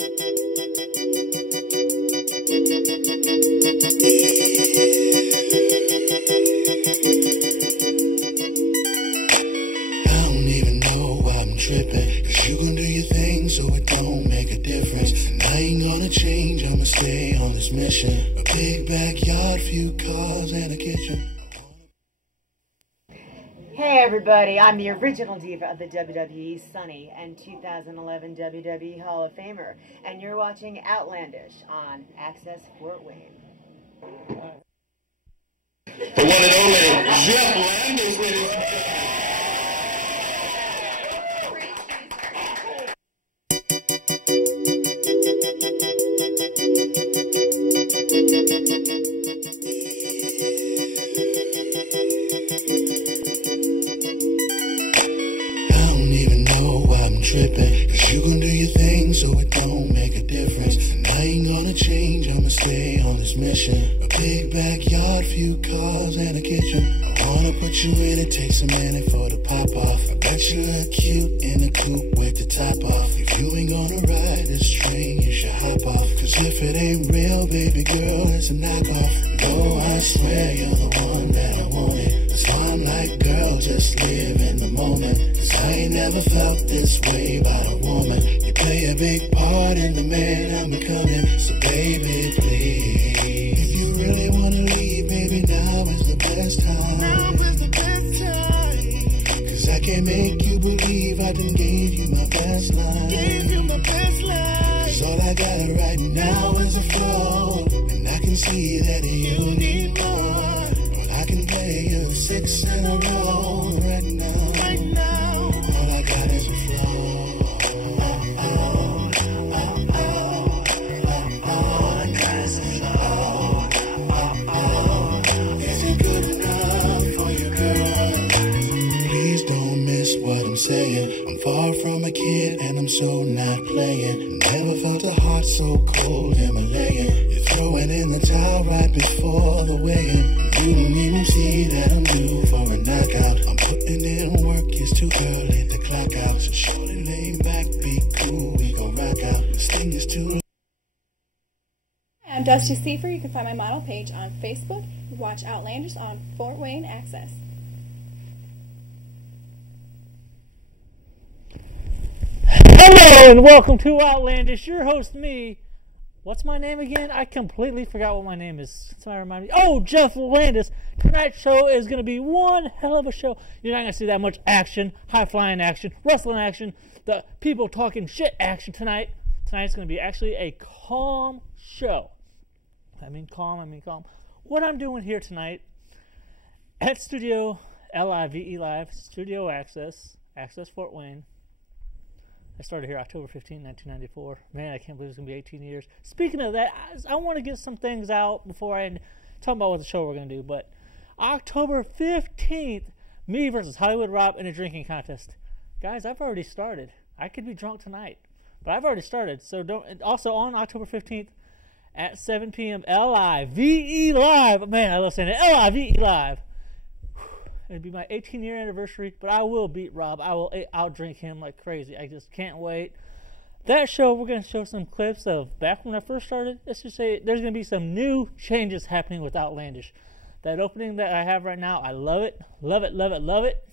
don't even know why I'm tripping, 'cause you gon' do your thing so it don't make a difference. And I ain't gonna change, I'ma stay on this mission. A big backyard, few cars and a kitchen. Hey everybody, I'm the original diva of the WWE, Sunny, and 2011 WWE Hall of Famer, and you're watching Outlandish on Access Fort Wayne. The one and only Jeff Landis, ladies and gentlemen. Tripping, 'cause you gon' do your thing so it don't make a difference. And I ain't gonna change, I'ma stay on this mission. A big backyard, few cars and a kitchen. I wanna put you in it, takes a minute for the pop off. I bet you look cute in a coupe with the top off. If you ain't gonna ride this train, you should hop off. 'Cause if it ain't real, baby girl, it's a knockoff. No, I swear you're the one that I wanted. So I'm like, girl, just live in the moment. 'Cause I ain't never felt this way about a woman. You play a big part in the man I'm becoming. So baby, please, if you really wanna leave, baby, now is the best time. Now is the best time. 'Cause I can't make you believe I done gave you my best line. Gave you my best line. 'Cause all I got right now is a flow. And I can see that you need more. But I can play you 6 in a row right now. Right now. All I got is a flow. Saying I'm far from a kid and I'm so not playing. Never felt a heart so cold Himalayan. You're throwing in the towel right before the weigh-in. You don't even see that I'm due for a knockout. I'm putting in work, it's too early to clock out. So shorty lay back, be cool, we gon' rock out. This thing is too. I'm Dusty Seifer. You can find my model page on Facebook. Watch Outlandish on Fort Wayne Access. Hello and welcome to Outlandish. Your host, me. What's my name again? I completely forgot what my name is. Somebody remind me. Oh, Jeff Landis. Tonight's show is going to be one hell of a show. You're not going to see that much action, high-flying action, wrestling action, the people talking shit action tonight. Tonight's going to be actually a calm show. I mean calm. What I'm doing here tonight at Studio Live, Studio Access Fort Wayne. I started here October 15, 1994. Man, I can't believe it's going to be 18 years. Speaking of that, I want to get some things out before I talk about what the show we're going to do. But October 15th, me versus Hollywood Rob in a drinking contest. Guys, I've already started. I could be drunk tonight, but I've already started. So don't. Also on October 15th at 7 p.m. Live. Man, I love saying it. Live. It'll be my 18-year anniversary, but I will beat Rob. I'll drink him like crazy. I just can't wait. That show, we're going to show some clips of back when I first started. Let's just say there's going to be some new changes happening with Outlandish. That opening that I have right now, I love it. Love it.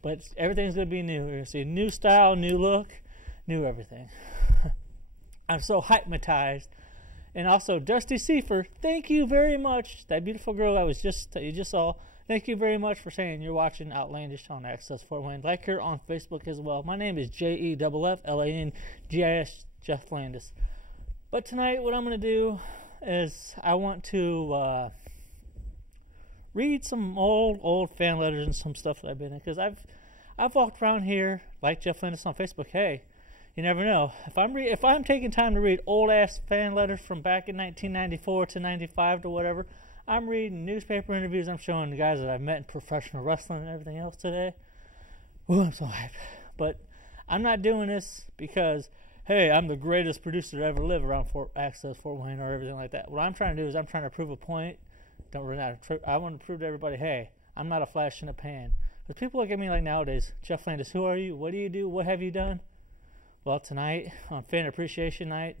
But everything's going to be new. You're going to see new style, new look, new everything. I'm so hypnotized. And also, Dusty Seifer, thank you very much. That beautiful girl that you just saw. Thank you very much for saying you're watching Outlandish on Access Fort Wayne. Like her on Facebook as well. My name is JEFFLANGIS, Jeff Landis. But tonight, what I'm going to do is I want to read some old fan letters and some stuff that I've been in. Because I've walked around here, like Jeff Landis on Facebook. Hey, you never know. If I'm taking time to read old-ass fan letters from back in 1994 to 95 to whatever, I'm reading newspaper interviews. I'm showing the guys that I've met in professional wrestling and everything else today. Ooh, I'm so hyped. But I'm not doing this because, hey, I'm the greatest producer to ever live around Access Fort Wayne or everything like that. What I'm trying to do is I'm trying to prove a point. I want to prove to everybody, hey, I'm not a flash in a pan. Because people look at me like nowadays, Jeff Landis, who are you? What do you do? What have you done? Well, tonight on Fan Appreciation Night,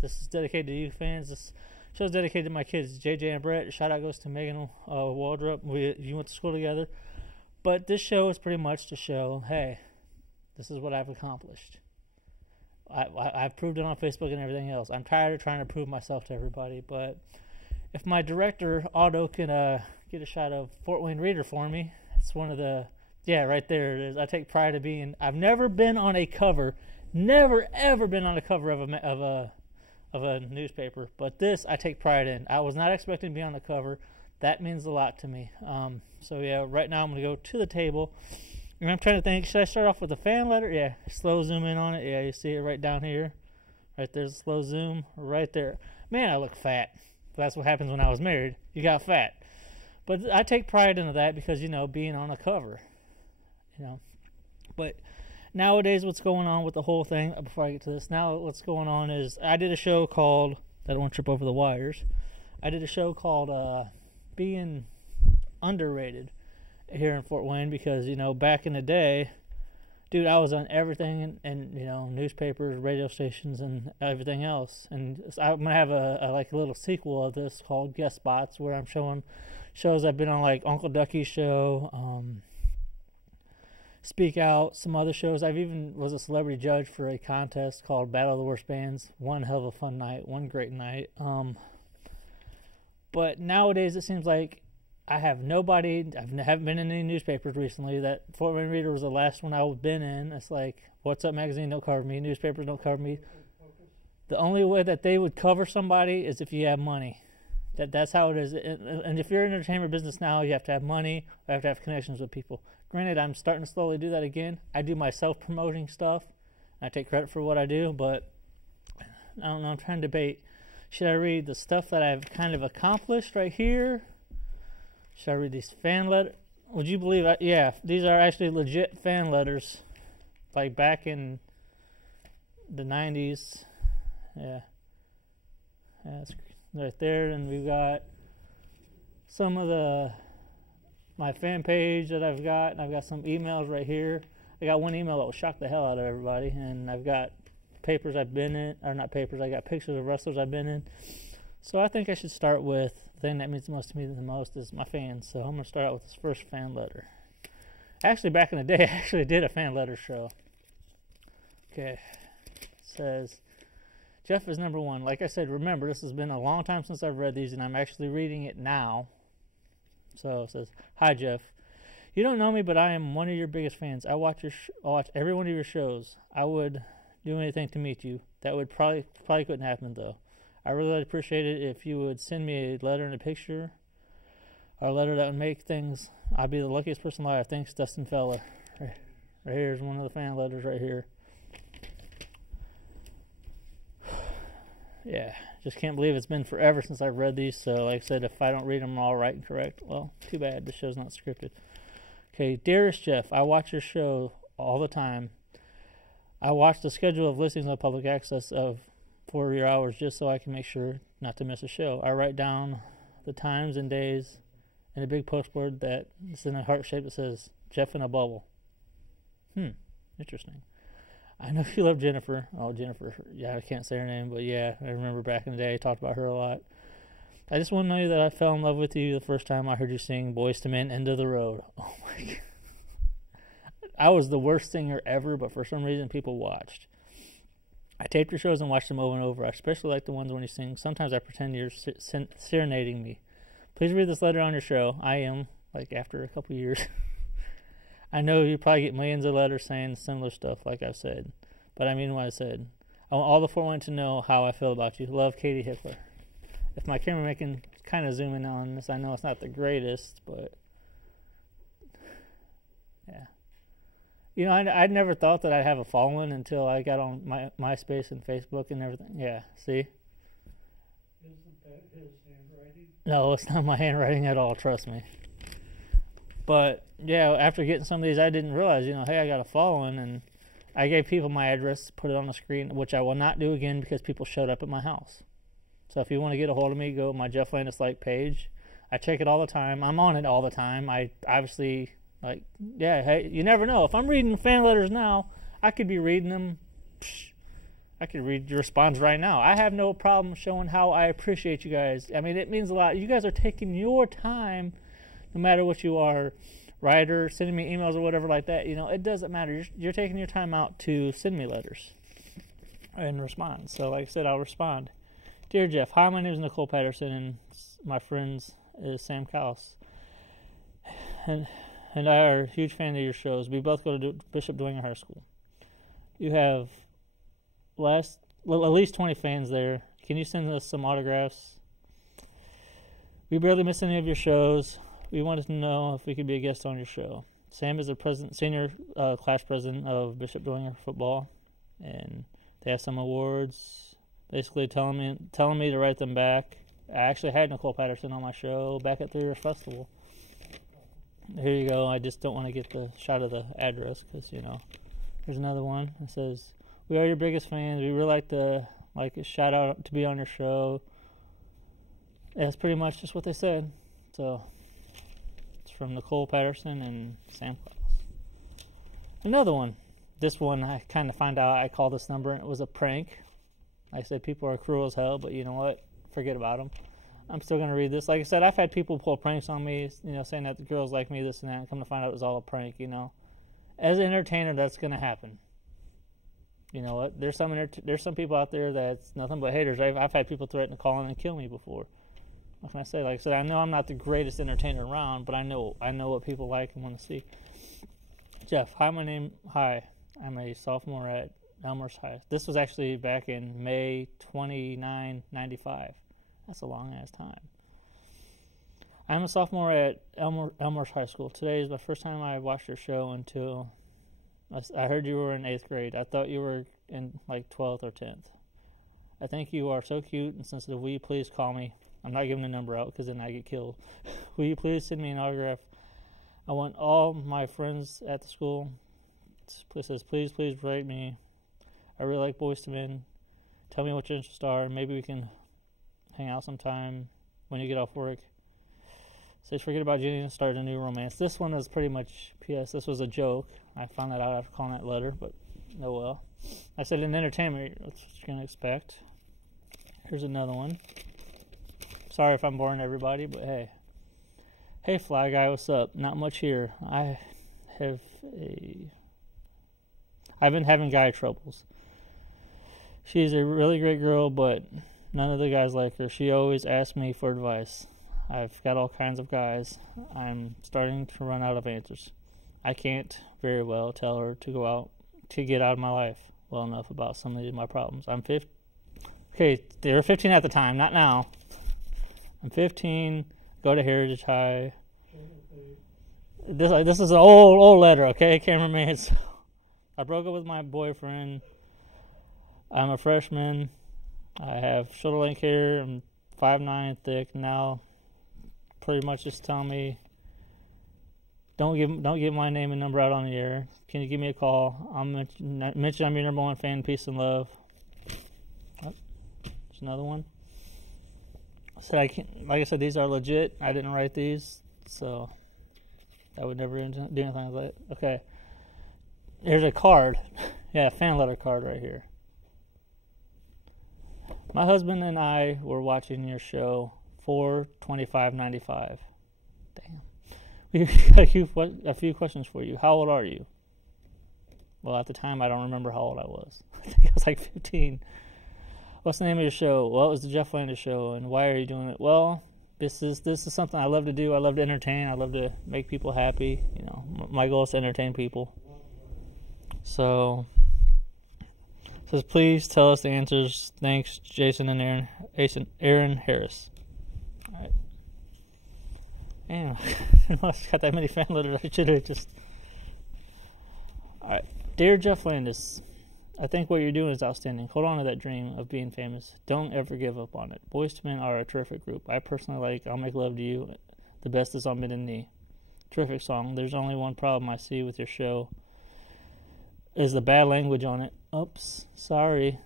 this is dedicated to you fans. This show is dedicated to my kids, JJ and Brett. Shout out goes to Megan Waldrop. You went to school together. But this show is pretty much to show, hey, this is what I've accomplished. I've proved it on Facebook and everything else. I'm tired of trying to prove myself to everybody, but if my director, Otto, can get a shot of Fort Wayne Reader for me, it's one of the, yeah, right there it is. I take pride of being, I've never been on a cover, never ever been on a cover of a newspaper, but this I take pride in. I was not expecting to be on the cover. That means a lot to me. So yeah, right now I'm going to go to the table. And I'm trying to think, should I start off with a fan letter? Yeah, slow zoom in on it. Yeah, you see it right down here. Right there's a slow zoom right there. Man, I look fat. That's what happens when I was married. You got fat. But I take pride in that because, you know, being on a cover. You know. But nowadays what's going on with the whole thing, before I get to this, now what's going on is I did a show called, I don't want to trip over the wires. I did a show called Being Underrated here in Fort Wayne because, you know, back in the day, dude, I was on everything and you know, newspapers, radio stations, and everything else. And I'm going to have a little sequel of this called Guest Spots, where I'm showing shows I've been on, like Uncle Ducky's show, Speak Out, some other shows. I've even was a celebrity judge for a contest called Battle of the Worst Bands. One hell of a fun night, one great night. But nowadays it seems like I have nobody, I haven't been in any newspapers recently. That Fort Wayne Reader was the last one I've been in. It's like, What's Up magazine don't cover me, newspapers don't cover me. The only way that they would cover somebody is if you have money. That's how it is. And if you're in the entertainment business now, you have to have money, you have to have connections with people. Granted, I'm starting to slowly do that again. I do my self-promoting stuff. I take credit for what I do, but I don't know, I'm trying to debate. Should I read the stuff that I've kind of accomplished right here? Should I read these fan letters? Would you believe that? Yeah, these are actually legit fan letters. Like back in the 90s. Yeah. That's right there. And we've got some of my fan page that I've got. And I've got some emails right here. I got one email that will shock the hell out of everybody. And I've got papers I've been in. Or not papers. I got pictures of wrestlers I've been in. So I think I should start with the thing that means the most to me the most is my fans. So I'm going to start out with this first fan letter. Actually, back in the day, I actually did a fan letter show. Okay. It says, Jeff is number one. Like I said, remember, this has been a long time since I've read these, and I'm actually reading it now. So it says, Hi, Jeff. You don't know me, but I am one of your biggest fans. I watch every one of your shows. I would do anything to meet you. That would probably couldn't happen, though. I really appreciate it if you would send me a letter and a picture, or a letter that would make things. I'd be the luckiest person alive. Thanks, Dustin Fella. Right here's one of the fan letters right here. Yeah, just can't believe it's been forever since I've read these. So, like I said, if I don't read them all right and correct, well, too bad. The show's not scripted. Okay, dearest Jeff, I watch your show all the time. I watch the schedule of listings on public access for your hours just so I can make sure not to miss a show. I write down the times and days in a big postboard that is in a heart shape that says Jeff in a bubble. Interesting. I know you love Jennifer. Oh, Jennifer. Yeah, I can't say her name, but yeah, I remember back in the day I talked about her a lot. I just want to know you that I fell in love with you the first time I heard you sing Boyz II Men, End of the Road. Oh my God. I was the worst singer ever, but for some reason people watched. I taped your shows and watched them over and over. I especially like the ones when you sing. Sometimes I pretend you're serenading me. Please read this letter on your show. I am, like, after a couple years. I know you probably get millions of letters saying similar stuff, like I've said. But I mean what I said. I want all the Fort Wayne to know how I feel about you. Love, Katie Hickler. If my cameraman can kind of zoom in on this, I know it's not the greatest, but yeah. You know, I'd never thought that I'd have a following until I got on my MySpace and Facebook and everything. Yeah, see? Isn't that his handwriting? No, it's not my handwriting at all, trust me. But, yeah, after getting some of these, I didn't realize, you know, hey, I got a following, and I gave people my address, put it on the screen, which I will not do again because people showed up at my house. So if you want to get a hold of me, go to my Jeff Landis Like page. I check it all the time. I'm on it all the time. I obviously, like, yeah, hey, you never know. If I'm reading fan letters now, I could be reading them I could read your response right now. I have no problem showing how I appreciate you guys. I mean, it means a lot. You guys are taking your time, no matter what you are, writer, sending me emails or whatever like that. You know, it doesn't matter. You're taking your time out to send me letters and respond. So, like I said, I'll respond. Dear Jeff, hi, my name is Nicole Patterson, and my friends is Sam Kaus. And I are a huge fan of your shows. We both go to Bishop Dwenger High School. You have at least 20 fans there. Can you send us some autographs? We barely miss any of your shows. We wanted to know if we could be a guest on your show. Sam is the senior class president of Bishop Dwenger football, and they have some awards. Basically, telling me to write them back. I actually had Nicole Patterson on my show back at 3 Years Festival. Here you go. I just don't want to get the shot of the address because, you know. There's another one. It says, we are your biggest fans. We really like a shout out to be on your show. That's pretty much just what they said. So, it's from Nicole Patterson and Sam Klaus. Another one. This one, I kind of find out I called this number. It was a prank. Like I said, people are cruel as hell, but you know what? Forget about them. I'm still going to read this. Like I said, I've had people pull pranks on me, you know, saying that the girls like me, this and that, and come to find out it was all a prank, you know. As an entertainer, that's going to happen. You know what? There's some people out there that's nothing but haters. I've had people threaten to call in and kill me before. What can I say? Like I said, I know I'm not the greatest entertainer around, but I know what people like and want to see. Jeff, hi, I'm a sophomore at Elmhurst High. This was actually back in May 29, 95. That's a long-ass time. I'm a sophomore at Elmhurst High School. Today is my first time I watched your show until I heard you were in 8th grade. I thought you were in like 12th or 10th. I think you are so cute and sensitive. Will you please call me? I'm not giving the number out because then I get killed. Will you please send me an autograph? I want all my friends at the school. It says, please write me. I really like Boys to Men. Tell me what your interests are. Maybe we can hang out sometime when you get off work. Says, forget about Jenny and start a new romance. This one is pretty much P.S. This was a joke. I found that out after calling that letter, but oh well. I said in entertainment, that's what you're going to expect. Here's another one. Sorry if I'm boring everybody, but hey. Hey, Fly Guy, what's up? Not much here. I've been having guy troubles. She's a really great girl, but none of the guys like her. She always asks me for advice. I've got all kinds of guys. I'm starting to run out of answers. I can't very well tell her to get out of my life well enough about some of my problems. I'm 15. Okay, they were 15 at the time, not now. I'm 15, go to Heritage High. This is an old letter, okay, cameraman. I broke up with my boyfriend. I'm a freshman. I have shoulder-length hair. I'm 5'9" thick. Now, pretty much just tell me, don't give my name and number out on the air. Can you give me a call? Mention I'm your number one fan. Peace and love. Oh, there's another one. Said I can't. Like I said, these are legit. I didn't write these, so I would never do anything like that. Okay. Here's a card. Yeah, a fan letter card right here. My husband and I were watching your show 4/25/95. Damn. We got a few questions for you. How old are you? Well, at the time, I don't remember how old I was. I think I was like 15. What's the name of your show? Well, it was the Jeff Landis Show. And why are you doing it? Well, this is something I love to do. I love to entertain. I love to make people happy. You know, my goal is to entertain people. So, it says, please tell us the answers. Thanks, Jason and Aaron Harris. All right. Damn, I got that many fan letters. I should have just. All right, dear Jeff Landis, I think what you're doing is outstanding. Hold on to that dream of being famous. Don't ever give up on it. Boys to Men are a terrific group. I personally like I'll Make Love to You. The best is on Bend and Knee. Terrific song. There's only one problem I see with your show. Is the bad language on it. Oops, sorry.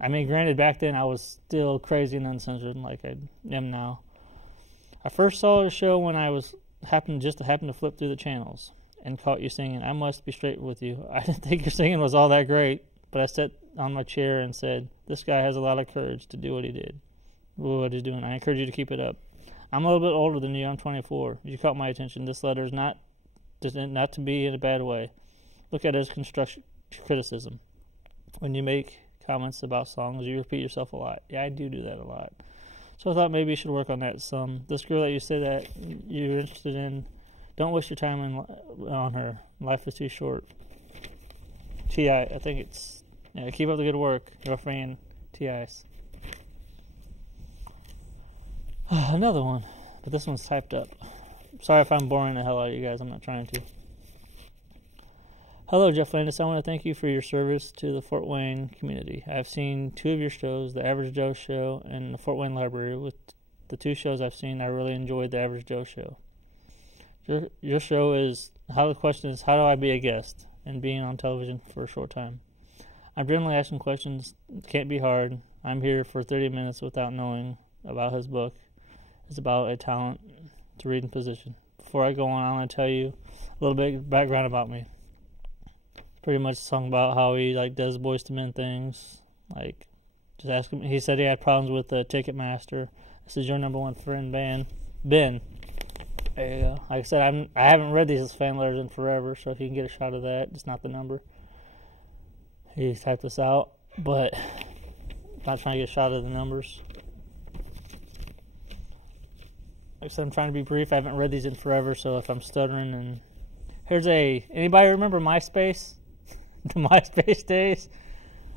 I mean, granted, back then I was still crazy and uncensored like I am now. I first saw the show when I happened to flip through the channels and caught you singing. I must be straight with you. I didn't think your singing was all that great, but on my chair and said, "This guy has a lot of courage to do what he did, what he's doing. I encourage you to keep it up. I'm a little bit older than you. I'm 24. You caught my attention. This letter is not to be in a bad way. Look at it as constructive criticism. When you make comments about songs, you repeat yourself a lot." Yeah, I do that a lot. So I thought maybe you should work on that some. This girl that you say that you're interested in, don't waste your time on her. Life is too short. T.I., I think it's... Yeah, keep up the good work. Your fan, T.I.'s. Another one, but this one's typed up. Sorry if I'm boring the hell out of you guys. I'm not trying to. Hello, Jeff Landis. I want to thank you for your service to the Fort Wayne community. I have seen 2 of your shows, The Average Joe Show and The Fort Wayne Library. With the 2 shows I've seen, I really enjoyed The Average Joe Show. Your show is, the question is, how do I be a guest and being on television for a short time? I'm generally asking questions. It can't be hard. I'm here for 30 minutes without knowing about his book. It's about a talent to read in position. Before I go on, I want to tell you a little bit of background about me. Pretty much a song about how he does Boys to Men things. Just ask him. He said he had problems with Ticketmaster. This is your number one friend, Ben. There you go. Like I said, I haven't read these fan letters in forever, so if you can get a shot of that, it's not the number. He typed this out, but I'm not trying to get a shot of the numbers. Like I said, I'm trying to be brief. I haven't read these in forever, so if I'm stuttering and... Here's anybody remember MySpace? The MySpace days?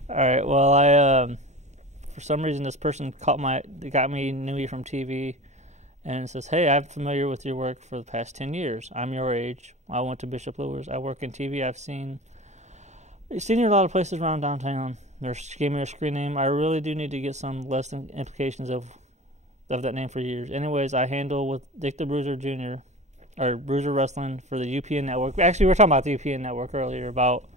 Alright, well, for some reason this person knew me from TV, and it says, "Hey, I'm familiar with your work for the past 10 years. I'm your age. I went to Bishop Lewis. I work in TV. I've seen you in a lot of places around downtown. They gave me a screen name. I really do need to get some less implications of that name for years. Anyways, I handle with Dick the Bruiser Jr., or Bruiser Wrestling for the UPN Network." Actually, we were talking about the UPN Network earlier, about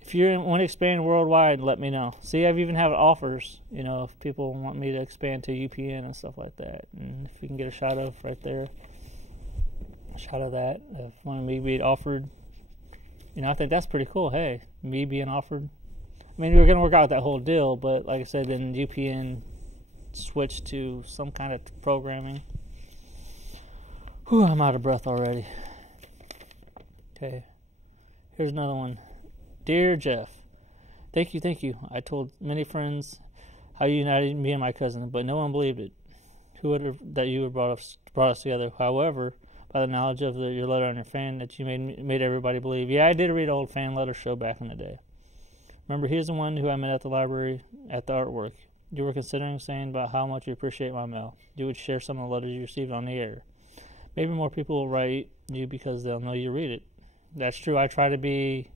if you want to expand worldwide, let me know. See, I've even had offers, if people want me to expand to UPN and stuff like that. And if you can get a shot of right there, a shot of that, if one of me being offered, I think that's pretty cool. Hey, me being offered. I mean, we're going to work out that whole deal, but like I said, then UPN switched to some kind of programming. Whew, I'm out of breath already. Okay, here's another one. Dear Jeff, thank you. I told many friends how you united me and my cousin, but no one believed it. Who would have that you had brought us together? However, by the knowledge of your letter on your fan, that you made everybody believe. Yeah, I did read old fan letter show back in the day. Remember, he is the one who I met at the library at the artwork. You were considering saying about how much you appreciate my mail. You would share some of the letters you received on the air. Maybe more people will write you because they'll know you read it. That's true. I try to be,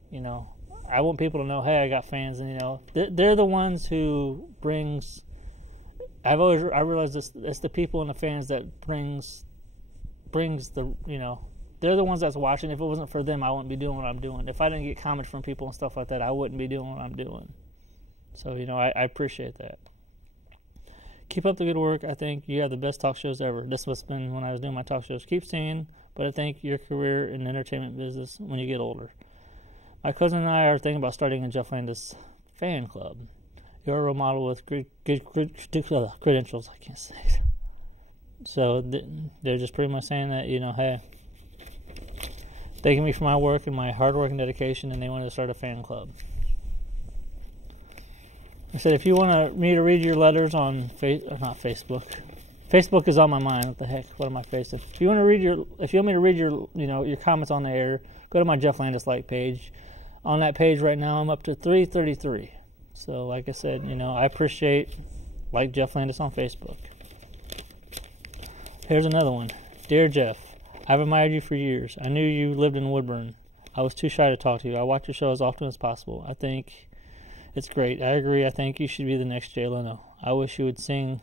I want people to know, hey, I got fans, and they're the ones who brings. I realize this. It's the people and the fans that brings the. They're the ones that's watching. If it wasn't for them, I wouldn't be doing what I'm doing. If I didn't get comments from people and stuff like that, I wouldn't be doing what I'm doing. So I appreciate that. Keep up the good work. I think you have the best talk shows ever. This must have been when I was doing my talk shows. Keep singing, but I think your career in the entertainment business when you get older. My cousin and I are thinking about starting a Jeff Landis fan club. You're a role model with good credentials. I can't say it. So they're just pretty much saying that, hey, thanking me for my work and my hard work and dedication, and they wanted to start a fan club. I said, if you want me to read your letters on not Facebook. Facebook is on my mind. What the heck? What am I facing? If you want me to read your comments on the air, go to my Jeff Landis like page. On that page right now, I'm up to 333. So, like I said, I appreciate Jeff Landis on Facebook. Here's another one. Dear Jeff, I've admired you for years. I knew you lived in Woodburn. I was too shy to talk to you. I watch your show as often as possible. I think it's great. I agree. I think you should be the next Jay Leno. I wish you would sing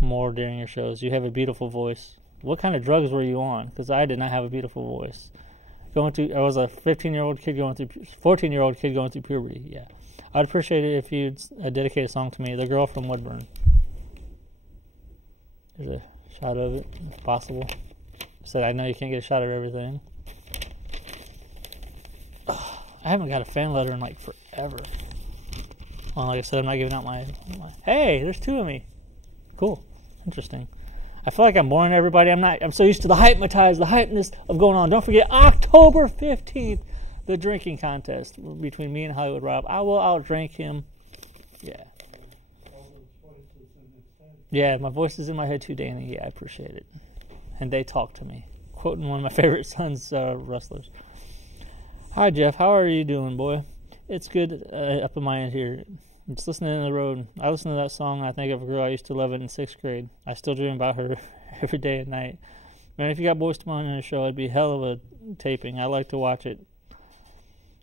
more during your shows. You have a beautiful voice. What kind of drugs were you on? Because I did not have a beautiful voice. I was a 14-year-old kid going through puberty. Yeah, I'd appreciate it if you'd dedicate a song to me, The Girl from Woodburn. There's a shot of it, if possible. I said I know you can't get a shot of everything. I haven't got a fan letter in forever. Well, like I said, I'm not giving out my... Hey, there's two of me. Cool. Interesting. I feel like I'm boring everybody. I'm so used to the hypeness of going on. Don't forget, October 15th, the drinking contest between me and Hollywood Rob. I will outdrink him. Yeah. Yeah, my voice is in my head too, Danny. Yeah, I appreciate it. And they talk to me. Quoting one of my favorite sons, wrestlers. Hi, Jeff. How are you doing, boy? It's good up in my end here. Just listening on the road. I listen to that song, and I think of a girl I used to love it in 6th grade. I still dream about her every day and night. Man, if you got Boys to Men on the show, it'd be a hell of a taping. I like to watch it.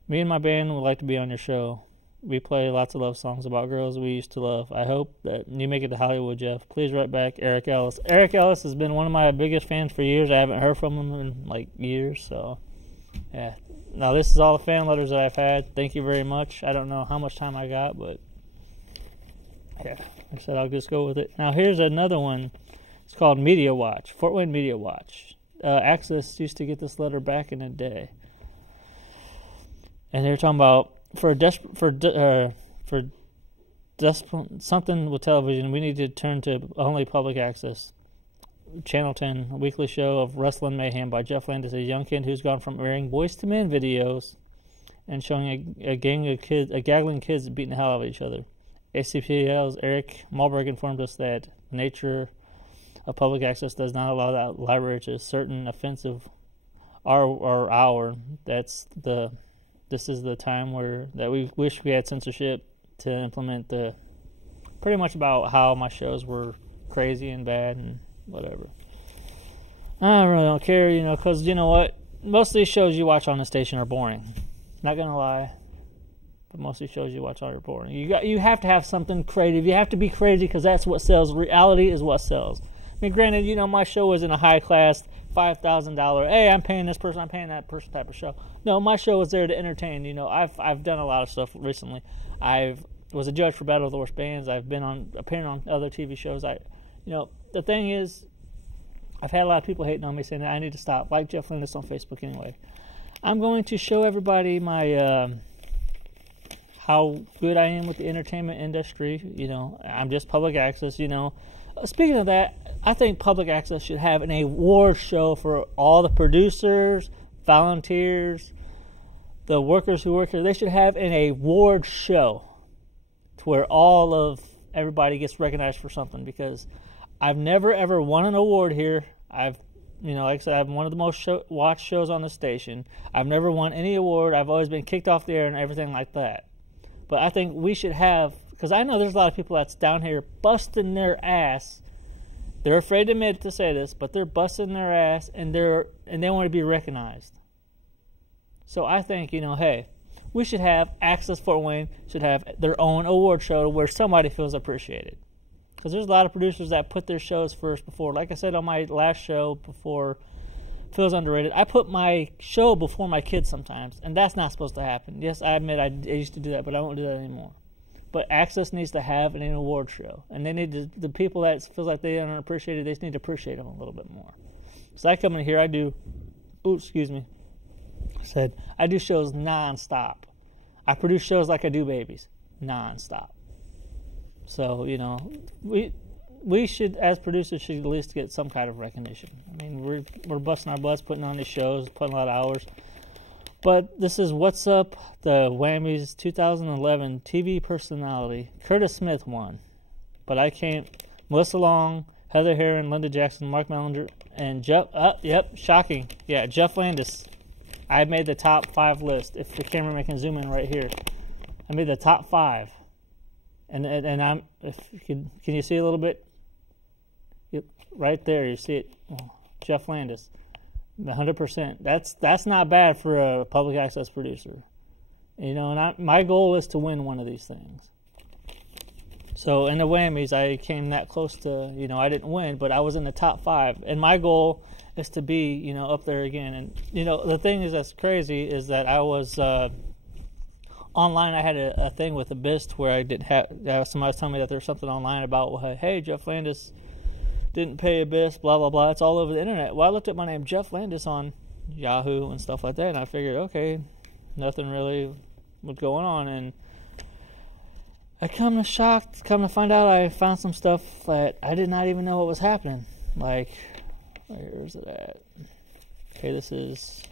Me and my band would like to be on your show. We play lots of love songs about girls we used to love. I hope that you make it to Hollywood, Jeff. Please write back, Eric Ellis. Eric Ellis has been one of my biggest fans for years. I haven't heard from him in, like, years, so, yeah. Now, this is all the fan letters that I've had. Thank you very much. I don't know how much time I got, but, yeah, like I said, I'll just go with it. Now, here's another one. It's called Media Watch, Fort Wayne Media Watch. Access used to get this letter back in the day. And they're talking about, something with television, we need to turn to only public access. Channel 10, a weekly show of Wrestling Mayhem by Jeff Landis, a young kid who's gone from airing Boys to Men videos and showing a gaggling kids beating the hell out of each other. ACPL's Eric Malberg informed us that the nature of public access does not allow that library to certain offensive hour. This is the time that we wish we had censorship to implement pretty much about how my shows were crazy and bad and whatever. I really don't care, because you know what? Most of these shows you watch on the station are boring. Not gonna lie, but most of these shows you watch are boring. You have to have something creative. You have to be crazy because that's what sells. Reality is what sells. I mean, granted, my show isn't a high class $5,000. Hey, I'm paying this person, I'm paying that person type of show. No, my show is there to entertain. I've done a lot of stuff recently. I was a judge for Battle of the Worst Bands. I've been appearing on other TV shows. The thing is, I've had a lot of people hating on me saying that I need to stop. Like Jeff Landis on Facebook anyway. I'm going to show everybody my how good I am with the entertainment industry. I'm just public access. Speaking of that, I think public access should have an award show for all the producers, volunteers, the workers who work here. They should have an award show to where everybody gets recognized for something, because I've never ever won an award here. Like I said, I'm one of the most watched shows on the station. I've never won any award. I've always been kicked off the air and everything like that. But I think we should have, because I know there's a lot of people that's down here busting their ass. They're afraid to admit to say this, but they're busting their ass and they want to be recognized. So I think, hey, we should have Access Fort Wayne should have their own award show where somebody feels appreciated. Because there's a lot of producers that put their shows first before. Like I said on my last show before Feels Underrated, I put my show before my kids sometimes, and that's not supposed to happen. Yes, I admit I used to do that, but I won't do that anymore. But Access needs to have an award show, and they need the people that feel like they aren't appreciated, they just need to appreciate them a little bit more. So I come in here, I do shows non-stop. I produce shows like I do babies, non-stop. So, we should, as producers, should at least get some kind of recognition. I mean, we're busting our butts, putting on these shows, putting a lot of hours. But this is What's Up, the Whammy's 2011 TV personality. Curtis Smith won. But I can't. Melissa Long, Heather Heron, Linda Jackson, Mark Mellinger, and shocking. Yeah, Jeff Landis. I made the top 5 list. If the cameraman can zoom in right here. I made the top 5. And I'm, can you see a little bit? Right there, you see it. Oh, Jeff Landis, 100%. That's not bad for a public access producer. And my goal is to win one of these things. So in the Whammies, I came that close to, I didn't win, but I was in the top 5. And my goal is to be, up there again. And, the thing is that's crazy is that I was... online, I had a thing with Abyss where I didn't have. Somebody was telling me that there was something online about, hey, Jeff Landis didn't pay Abyss, blah blah blah. It's all over the internet. Well, I looked at my name, Jeff Landis, on Yahoo and stuff like that, and I figured, okay, nothing really was going on. And I come to find out I found some stuff that I did not even know what was happening. Like, where's it at? Okay, this is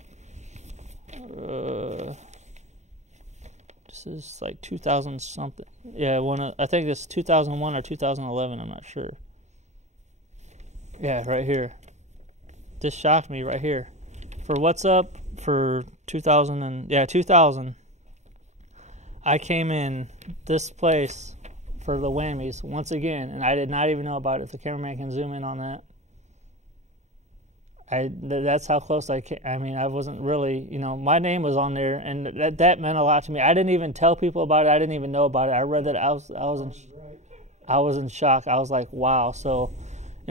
like 2000 something. Yeah, I think it's 2001 or 2011. I'm not sure. Yeah, right here. This shocked me right here. For what's up for 2000. I came in this place for the whammies once again, and I did not even know about it. If the cameraman can zoom in on that. That's how close I came. I mean, I wasn't really, my name was on there, and that meant a lot to me. I didn't even tell people about it. I didn't even know about it. I read that I was in shock. I was like, wow. So,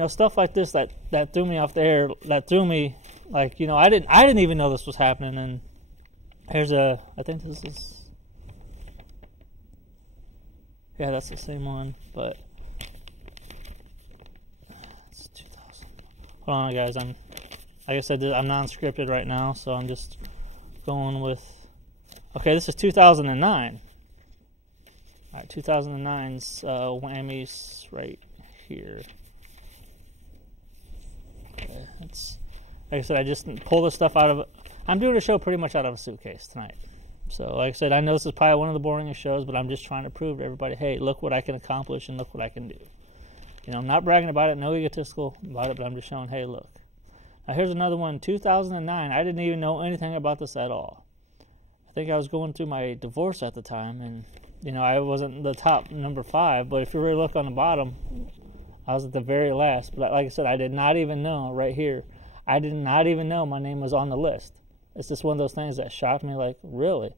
stuff like this that threw me off the air. That threw me, like, I didn't even know this was happening. And here's I think this is. Yeah, that's the same one, but it's 2000. Hold on, guys. Like I said, I'm non-scripted right now, so I'm just going with. Okay, this is 2009. All right, 2009's whammies right here. Okay, it's like I said. I just pulled this stuff out of. I'm doing a show pretty much out of a suitcase tonight. So, like I said, I know this is probably one of the boringest shows, but I'm just trying to prove to everybody, hey, look what I can accomplish and look what I can do. I'm not bragging about it, no egotistical about it, but I'm just showing, hey, look. Now, here's another one, 2009. I didn't even know anything about this at all. I think I was going through my divorce at the time, and, I wasn't the top number 5, but if you really look on the bottom, I was at the very last. But like I said, I did not even know right here. I did not even know my name was on the list. It's just one of those things that shocked me, like, really?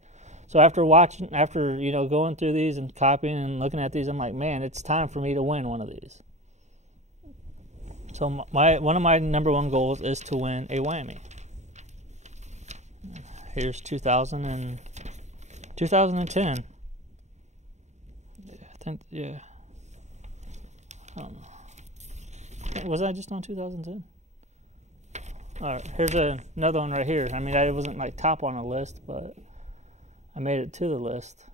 So after going through these and copying and looking at these, I'm like, man, it's time for me to win one of these. So one of my number one goals is to win a whammy. Here's 2010. I think, yeah. I don't know. Was I just on 2010? All right, here's another one right here. I mean, I wasn't like top on the list, but I made it to the list.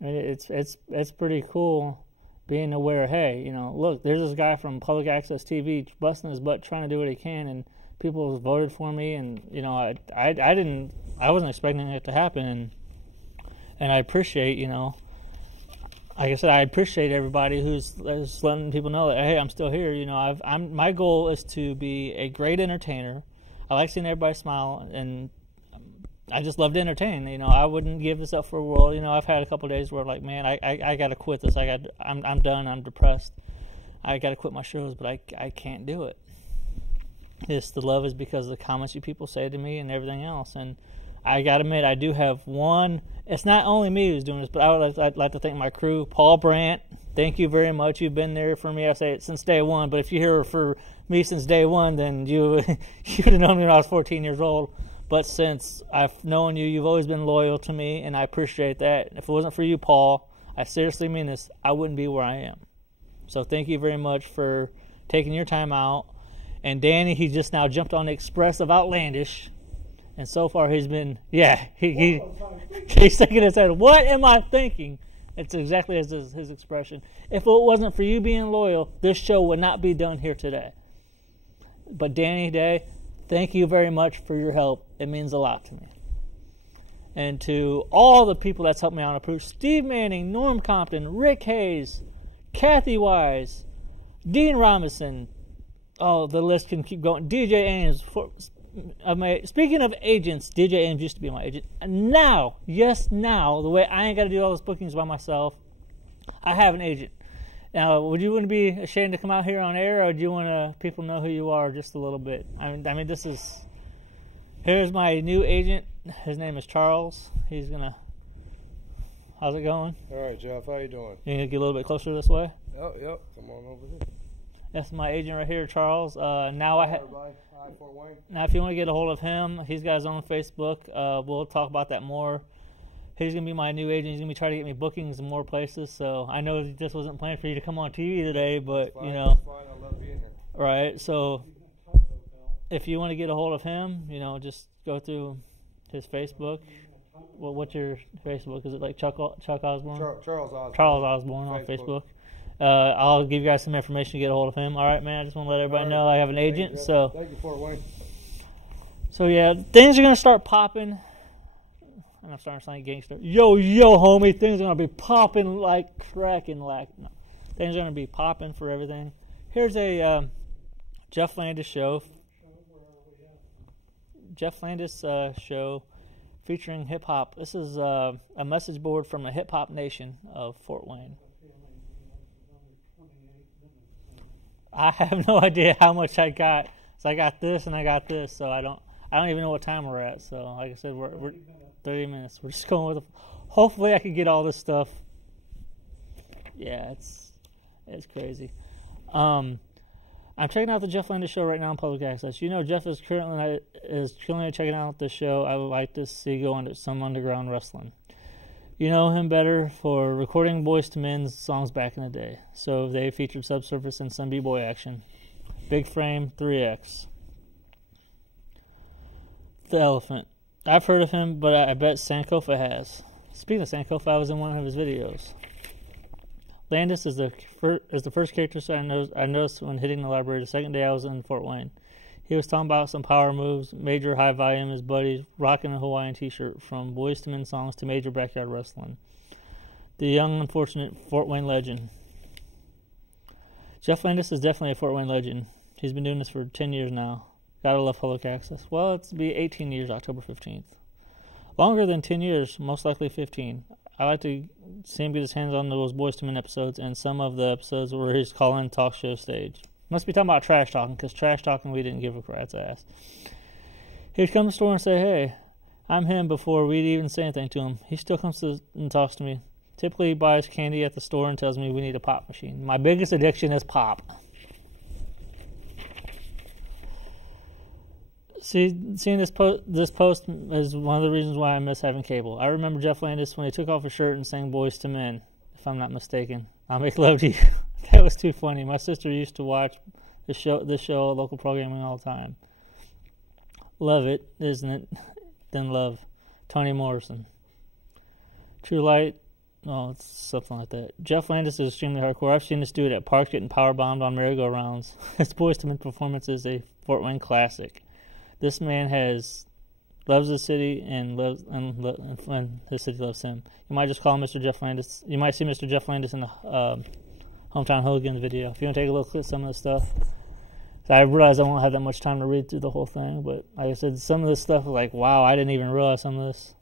I mean, it's pretty cool being aware. Hey, look, there's this guy from Public Access TV busting his butt trying to do what he can, and people voted for me, and I wasn't expecting it to happen, and I appreciate, like I said, I appreciate everybody who's letting people know that, hey, I'm still here. My goal is to be a great entertainer. I like seeing everybody smile, and I just love to entertain. I wouldn't give this up for a world. I've had a couple of days where, like, man, I got to quit this. I'm done. I'm depressed. I got to quit my shows, but I can't do it. The love is because of the comments you people say to me and everything else, and I got to admit, I do have one. It's not only me who's doing this, but I'd like to thank my crew. Paul Brandt, thank you very much. You've been there for me. I say it since day one, but if you're here for me since day one, then you'd have known me when I was 14 years old. But since I've known you, you've always been loyal to me, and I appreciate that. If it wasn't for you, Paul, I seriously mean this, I wouldn't be where I am. So thank you very much for taking your time out. And Danny, he just now jumped on the Express of Outlandish. And so far he's been, he's shaking his head. What am I thinking? It's exactly as his expression. If it wasn't for you being loyal, this show would not be done here today. But Danny Day, thank you very much for your help. It means a lot to me. And to all the people that's helped me out on proof, Steve Manning, Norm Compton, Rick Hayes, Kathy Wise, Dean Robinson. Oh, the list can keep going. DJ Ames. Speaking of agents, DJ Ames used to be my agent. Now, the way I ain't got to do all those bookings by myself, I have an agent. Now, would you want to be ashamed to come out here on air, or do you want people know who you are just a little bit? I mean, here's my new agent. His name is Charles. He's gonna. How's it going? All right, Jeff. How you doing? You gonna get a little bit closer this way? Yep. Come on over here. That's my agent right here, Charles. Now if you want to get a hold of him, he's got his own Facebook. We'll talk about that more. He's going to be my new agent. He's going to be trying to get me bookings in more places. So I know this wasn't planned for you to come on TV today, but, fine, I love being here. Right, so if you want to get a hold of him, just go through his Facebook. what's your Facebook? Is it like Chuck Osborne? Charles Osborne. Charles Osborne on Facebook. I'll give you guys some information to get a hold of him. All right, man. I just want to let everybody know I have an agent. Thank you, Fort Wayne. So yeah, things are gonna start popping. And I'm starting to sound like gangster. Yo, homie, things are gonna be popping like cracking. No, things are gonna be popping for everything. Here's a Jeff Landis show. Jeff Landis show featuring hip hop. This is a message board from a hip hop nation of Fort Wayne. I have no idea how much I got. So I got this and I got this. So I don't even know what time we're at. So like I said, we're 30 minutes. We're just going with. Hopefully I can get all this stuff. Yeah, it's crazy. I'm checking out the Jeff Landis show right now on public access. You know, Jeff is currently checking out the show. I would like to see go into some underground wrestling. You know him better for recording Boyz II Men's songs back in the day. So they featured Subsurface and some B-boy action. Big Frame 3X. The Elephant. I've heard of him, but I bet Sankofa has. Speaking of Sankofa, I was in one of his videos. Landis is the first character I noticed when hitting the library the second day I was in Fort Wayne. He was talking about some power moves, major high volume, his buddies, rocking a Hawaiian t-shirt, from Boyz II Men songs to major backyard wrestling. The young, unfortunate Fort Wayne legend. Jeff Landis is definitely a Fort Wayne legend. He's been doing this for 10 years now. Gotta love public access. Well, it's be 18 years, October 15th. Longer than 10 years, most likely 15. I like to see him get his hands on those Boyz II Men episodes and some of the episodes where he's calling talk show stage. Must be talking about trash talking, because trash talking we didn't give a rat's ass. He'd come to the store and say, hey, I'm him, before we'd even say anything to him. He still comes and talks to me. Typically he buys candy at the store and tells me we need a pop machine. My biggest addiction is pop. Seeing this post is one of the reasons why I miss having cable. I remember Jeff Landis when he took off his shirt and sang Boyz II Men, if I'm not mistaken. I'll make love to you. That was too funny. My sister used to watch this show, local programming all the time. Love it, isn't it? Then love. Toni Morrison. True Light. Oh, it's something like that. Jeff Landis is extremely hardcore. I've seen this dude at parks getting powerbombed on merry-go-rounds. His Boyz II Men performance is a Fort Wayne classic. This man loves the city and his city loves him. You might just call him Mr. Jeff Landis. You might see Mr. Jeff Landis in the Hometown Hooligans video. If you want to take a look at some of the stuff. So I realize I won't have that much time to read through the whole thing, but like I said, some of this stuff was like, wow, I didn't even realize some of this.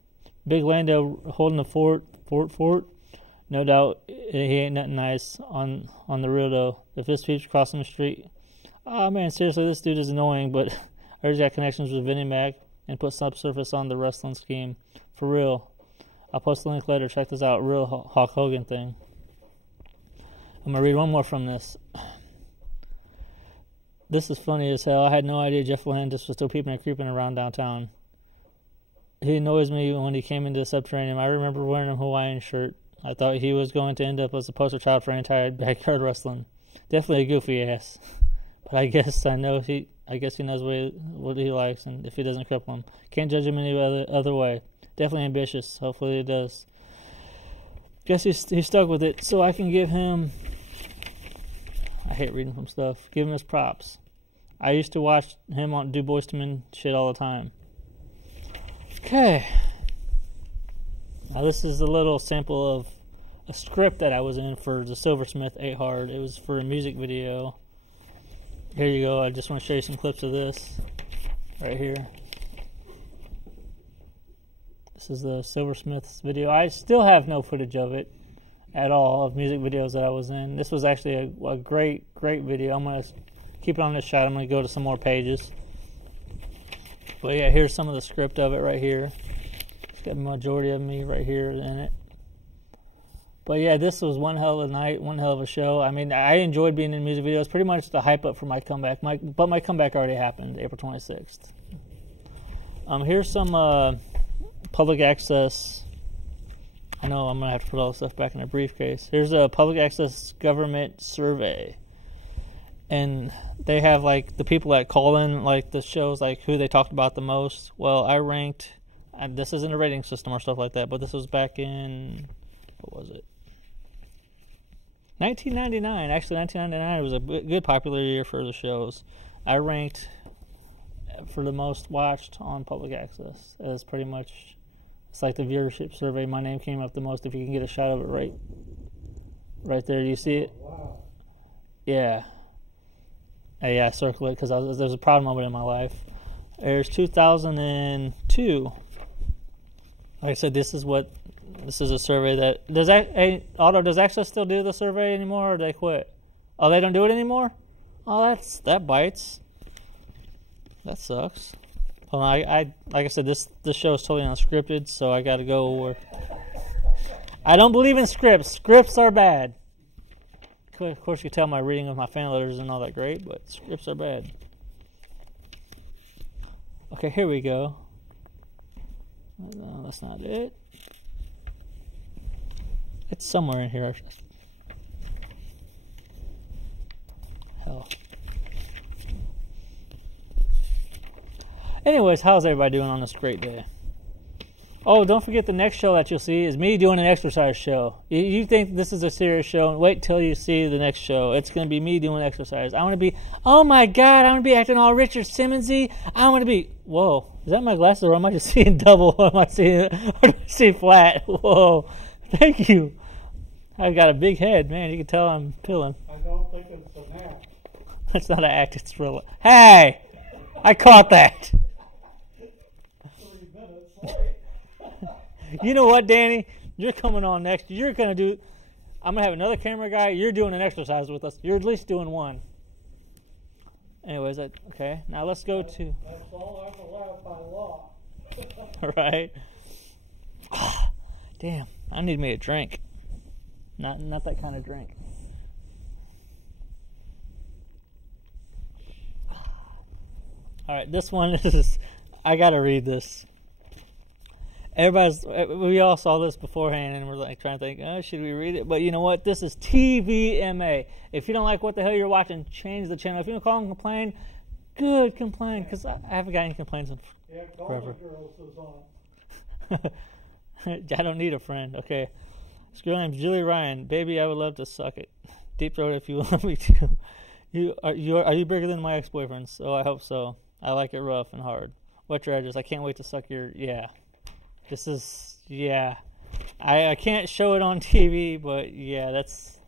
Big Lando holding the fort. No doubt he ain't nothing nice on the real though. If this keeps crossing the street, oh man, seriously, this dude is annoying, but I heard he got connections with Vinnie Mac and put Subsurface on the wrestling scheme. For real. I'll post the link later. Check this out. Real Hulk Hogan thing. I'm going to read one more from this. This is funny as hell. I had no idea Jeff Landis was still peeping and creeping around downtown. He annoys me when he came into the Subterranean. I remember wearing a Hawaiian shirt. I thought he was going to end up as a poster child for anti-backyard wrestling. Definitely a goofy ass. But I guess he knows what he likes, and if he doesn't cripple him. Can't judge him any other way. Definitely ambitious. Hopefully he does. Guess he's stuck with it, so I can give him... I hate reading from stuff. Give him his props. I used to watch him do Boyz II Men shit all the time. Okay. Now this is a little sample of a script that I was in for the Silversmith 8 Hard. It was for a music video. Here you go. I just want to show you some clips of this right here. This is the Silversmith's video. I still have no footage of it at all, of music videos that I was in. This was actually a great video. I'm going to keep it on this shot. I'm going to go to some more pages. But yeah, here's some of the script of it right here. It's got the majority of me right here in it. But yeah, this was one hell of a night, one hell of a show. I mean, I enjoyed being in music videos. Pretty much the hype up for my comeback. But my comeback already happened, April 26th. Here's some public access. I know I'm going to have to put all this stuff back in a briefcase. Here's a public access government survey. And they have, like, the people that call in, like, the shows, like, who they talked about the most. Well, I ranked this isn't a rating system or stuff like that, but this was back in, what was it? 1999. Actually, 1999 was a good popular year for the shows. I ranked for the most watched on public access. As pretty much, it's like the viewership survey. My name came up the most. If you can get a shot of it right there. Do you see it? Wow. Yeah. Yeah, I circled it because there was a proud moment in my life. There's 2002. Like I said, this is a survey that does Access still do the survey anymore, or they quit? Oh, they don't do it anymore? Oh, that bites. That sucks. Well, like I said, this show is totally unscripted, so I got to go where. I don't believe in scripts. Scripts are bad. Of course, you can tell my reading of my fan letters isn't all that great, but scripts are bad. Okay, here we go. No, that's not it. It's somewhere in here. Hell. Anyways, how's everybody doing on this great day? Oh, don't forget the next show that you'll see is me doing an exercise show. You think this is a serious show, and wait till you see the next show. It's going to be me doing exercise. I want to be, oh my God, I want to be acting all Richard Simmons-y. I want to be, whoa, is that my glasses, or am I just seeing double, or am I seeing flat? Whoa, thank you. I've got a big head, man. You can tell I'm pilling. I don't think it's an act. That's not an act, it's real. Hey, I caught that. 3 minutes. Sorry. You know what, Danny? You're coming on next. I'm going to have another camera guy. You're doing an exercise with us. You're at least doing one. Anyways, okay. Now let's go to... That's all I'm allowed by law. Right. Damn, I need me a drink. Not that kind of drink. All right, this one is... I got to read this. We all saw this beforehand, and we're like trying to think, should we read it? But you know what? This is TVMA. If you don't like what the hell you're watching, change the channel. If you don't call and complain, good, complain, because I haven't got any complaints in forever. Girls is on. I don't need a friend. Okay. This girl named Julie Ryan. Baby, I would love to suck it. Deep throat if you want me to. Are you bigger than my ex-boyfriend? So I hope so. I like it rough and hard. What's your address? I can't wait to suck your... Yeah. This is... Yeah. I can't show it on TV, but yeah, that's...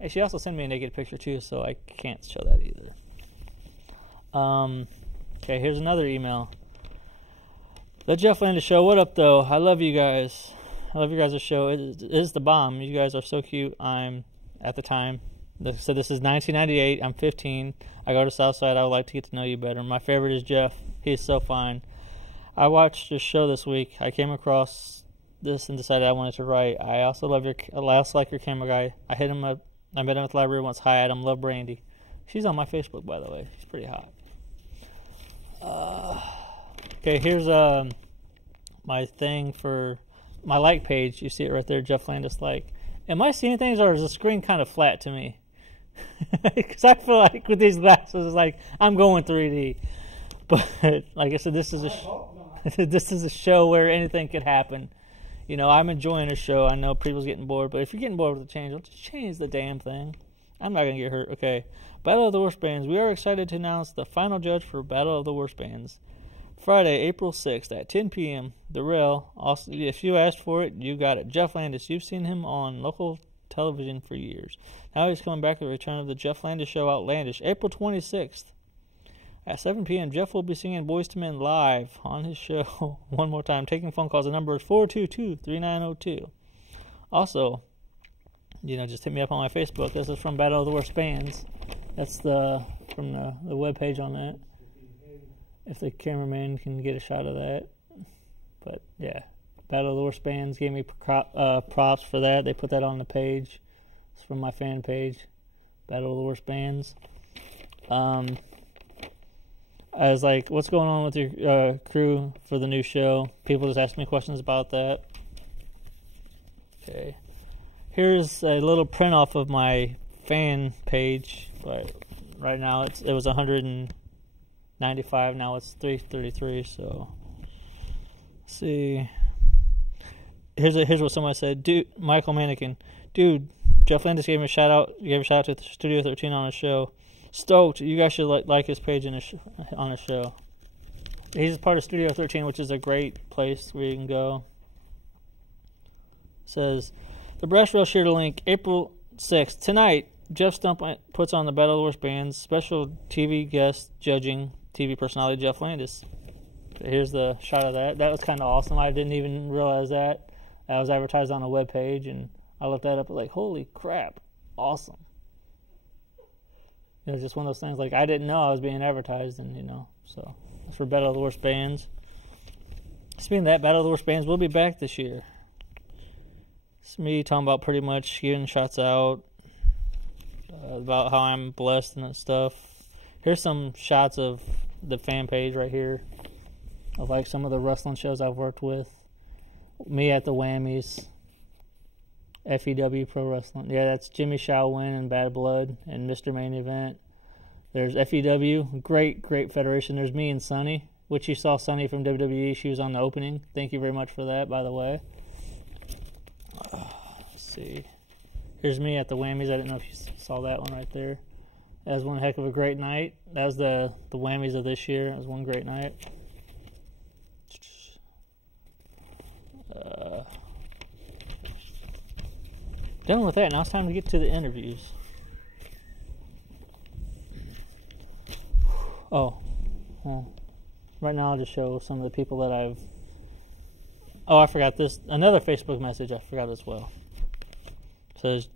Hey, she also sent me a naked picture too, so I can't show that either. Okay, here's another email. The Jeff Landis Show. What up, though? I love you guys. I love you guys' show. It is the bomb. You guys are so cute. I'm, at the time... So this is 1998. I'm 15. I go to Southside. I would like to get to know you better. My favorite is Jeff. He's so fine. I watched your show this week. I came across this and decided I wanted to write. I also like your camera guy. I hit him up. I met him at the library once. Hi, Adam. Love Brandy. She's on my Facebook, by the way. She's pretty hot. Okay, here's my thing for my like page. You see it right there, Jeff Landis like. Am I seeing things, or is the screen kind of flat to me? Because I feel like with these glasses, it's like I'm going 3D. But like I said, this is a show where anything could happen. You know, I'm enjoying the show. I know people's getting bored, but if you're getting bored with the change, just change the damn thing. I'm not gonna get hurt. Okay, Battle of the Worst Bands. We are excited to announce the final judge for Battle of the Worst Bands. Friday, April 6th at 10 p.m. The Rail. Also, if you asked for it, you got it. Jeff Landis. You've seen him on local television for years. Now he's coming back with the return of the Jeff Landis Show Outlandish. April 26th at 7 p.m. Jeff will be singing Boyz II Men live on his show one more time. Taking phone calls. The number is 422-3902. Also, just hit me up on my Facebook. This is from Battle of the Worst Bands. That's from the webpage on that. If the cameraman can get a shot of that. But, yeah. Battle of the Worst Bands gave me props for that. They put that on the page. It's from my fan page. Battle of the Worst Bands. I was like, what's going on with your crew for the new show? People just asked me questions about that. Okay. Here's a little print off of my fan page. But right now it was 195. Now it's 333. So see. Here's what someone said. Dude, Michael Mannequin. Dude, Jeff Landis gave a shout out to Studio 13 on his show. Stoked. You guys should like his page on his show. He's part of Studio 13, which is a great place where you can go. Says, the Brass Rail shared a link, April 6th. Tonight, Jeff Stump puts on the Battle of the Worst Bands. Special TV guest judging TV personality Jeff Landis. Here's the shot of that. That was kind of awesome. I didn't even realize that. That was advertised on a web page, and I looked that up like, holy crap, awesome. It was just one of those things, like, I didn't know I was being advertised, and, so that's for Battle of the Worst Bands. Speaking of that, Battle of the Worst Bands will be back this year. It's me talking about pretty much getting shots out, about how I'm blessed and stuff. Here's some shots of the fan page right here, of like some of the wrestling shows I've worked with. Me at the Whammies, FEW Pro Wrestling. Yeah, that's Jimmy Shaolin and Bad Blood and Mr. Main Event. There's FEW, great federation. There's me and Sunny, which you saw Sunny from WWE. She was on the opening. Thank you very much for that, by the way. Let's see. Here's me at the Whammies. I didn't know if you saw that one right there. That was one heck of a great night. That was the Whammies of this year. It was one great night. Done with that. Now it's time to get to the interviews. Oh, well, right now I'll just show some of the people that I've... Oh, I forgot this. Another Facebook message I forgot as well. It says,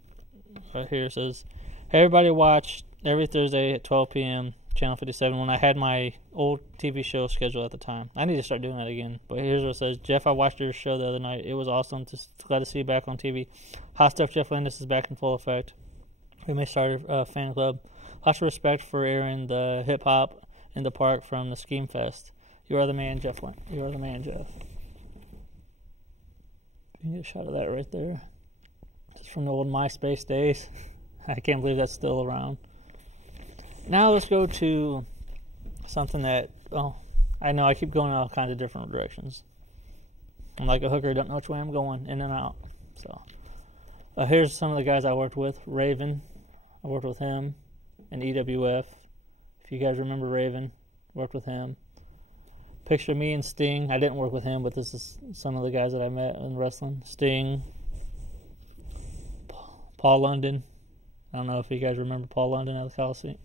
right here it says, hey, everybody watch every Thursday at 12 p.m. Channel 57 when I had my old TV show schedule at the time. I need to start doing that again. But here's what it says. Jeff, I watched your show the other night. It was awesome. Glad to see you back on TV. Hot Stuff Jeff Landis is back in full effect. We may start a fan club. Lots of respect for airing the hip-hop in the park from the Scheme Fest. You are the man, Jeff. You are the man, Jeff. You can get a shot of that right there. It's from the old MySpace days. I can't believe that's still around. Now let's go to something that, I know I keep going in all kinds of different directions. I'm like a hooker, don't know which way I'm going, in and out. So, here's some of the guys I worked with. Raven, I worked with him in EWF. If you guys remember Raven, worked with him. Picture me and Sting. I didn't work with him, but this is some of the guys that I met in wrestling. Sting, Paul London. I don't know if you guys remember Paul London at the Coliseum.